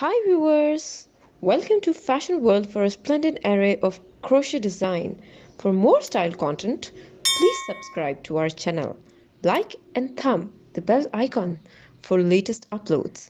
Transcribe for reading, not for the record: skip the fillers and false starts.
Hi viewers! Welcome to Fashion World for a splendid array of crochet design. For more style content, please subscribe to our channel. Like and thumb the bell icon for latest uploads.